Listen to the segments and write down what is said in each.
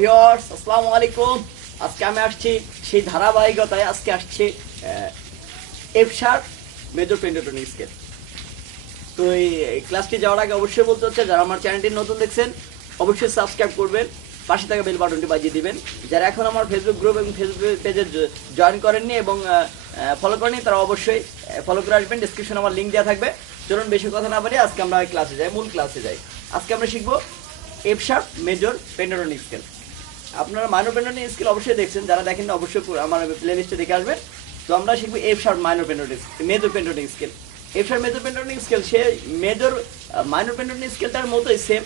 Viewers আসসালামু আলাইকুম। আজকে আমি আসছি সেই ধারাবাহিকতায়, আজকে আসছি F sharp major pentatonic scale. তো এই ক্লাসটি যাওয়ার আগে অবশ্যই বলতে হচ্ছে, যারা আমার চ্যানেলটি নতুন দেখছেন অবশ্যই সাবস্ক্রাইব করবেন, পাশে থাকা বেল বাটনটি বাজিয়ে দিবেন। যারা এখন আমার ফেসবুক গ্রুপ এবং ফেসবুক পেজে জয়েন করেননি এবং ফলো করেননি তারা অবশ্যই ফলো করে আসবেন, ডিসক্রিপশনে আমার লিঙ্ক দেওয়া থাকবে। চলুন বেশি কথা না বলি, আজকে আমরা ক্লাসে যাই, মূল ক্লাসে যাই। আজকে আমরা শিখবো F sharp major pentatonic scale. আপনারা মাইনর পেন্টাটোনিক স্কেল অবশ্যই দেখছেন, যারা দেখেন না অবশ্যই আমার প্লে লিস্টে দেখে আসবেন। তো আমরা শিখবো F sharp minor pentatonic major pentatonic scale. F sharp major pentatonic scale সে মেজর মাইনর পেন্টাটোনিক স্কেলটার মতোই সেম।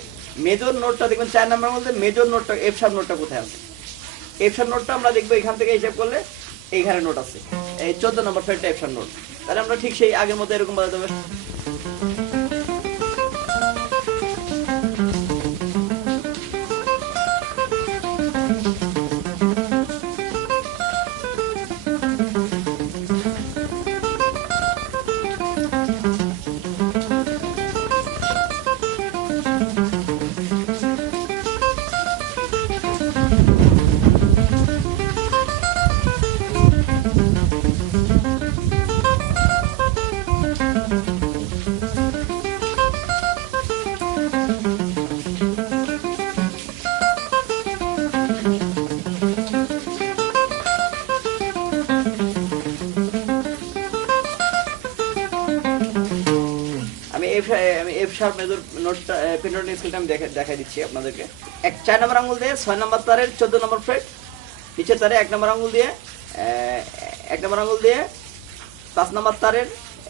মেজর নোটটা দেখবেন 4 নাম্বার মধ্যে মেজর নোটটা এফ শার্প নোটটা কোথায় আছে। এফ শার্প নোটটা আমরা দেখবো এখান থেকে হিসাব করলে এইখানে নোট আছে, এই 14 নম্বর ফ্রেটটা এফ শার্প নোট। তাহলে আমরা ঠিক সেই আগের মতো এরকম বাজাতে হবে। আমি এফ শার্প মেজর নোটটা পেন্টাটোনিক স্কেলটা আমি দেখাই দিচ্ছি আপনাদেরকে। 4 নম্বর আঙুল দিয়ে 6 নম্বর তারের 14 নম্বর ফ্রেট, নিচের তারে 1 নম্বর আঙুল দিয়ে 5 নম্বর তারের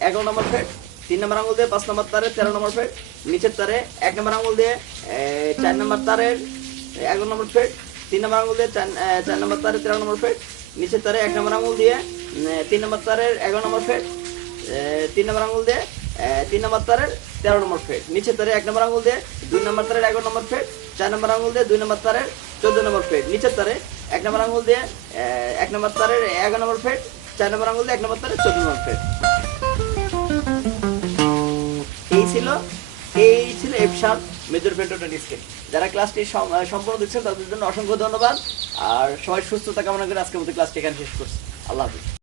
11 নম্বর ফ্রেট, 3 নম্বর আঙুল দিয়ে 5 নম্বর তারের 13 নম্বর ফ্রেট, নিচের তারে 1 নম্বর আঙুল দিয়ে 4 নম্বর তারের 11 নম্বর ফ্রেট, 3 নম্বর আঙুল দিয়ে 4 নম্বর তারের 13 নম্বর ফ্রেট, নিচের তারে 1 নম্বর আঙুল দিয়ে 3 নম্বর তারের 11 নম্বর ফ্রেট, 3 নম্বর আঙুল দিয়ে 3 নম্বর তারের 13 নম্বর ফ্রেট, নিচের তারে 1 নম্বর আঙুল দিয়ে 2 নম্বর তারের 11 নম্বর ফ্রেট, 4 নম্বর আঙুল দিয়ে 2 নম্বর তারের 14 নম্বর ফ্রেট, নিচের তারে 1 নম্বর আঙুল দিয়ে 1 নম্বর তারের 11 নম্বর ফ্রেট, 4 নম্বর আঙুল দিয়ে 1 নম্বর তারের 14 নম্বর ফ্রেট। এই ছিল F sharp major pentatonic scale. যারা ক্লাসটি সম্পূর্ণ দেখছেন তাদের জন্য অসংখ্য ধন্যবাদ, আর সবাই সুস্থতা কামনা করে আজকের মতো ক্লাসটি এখানে শেষ করছি। আল্লাহ হাফেজ।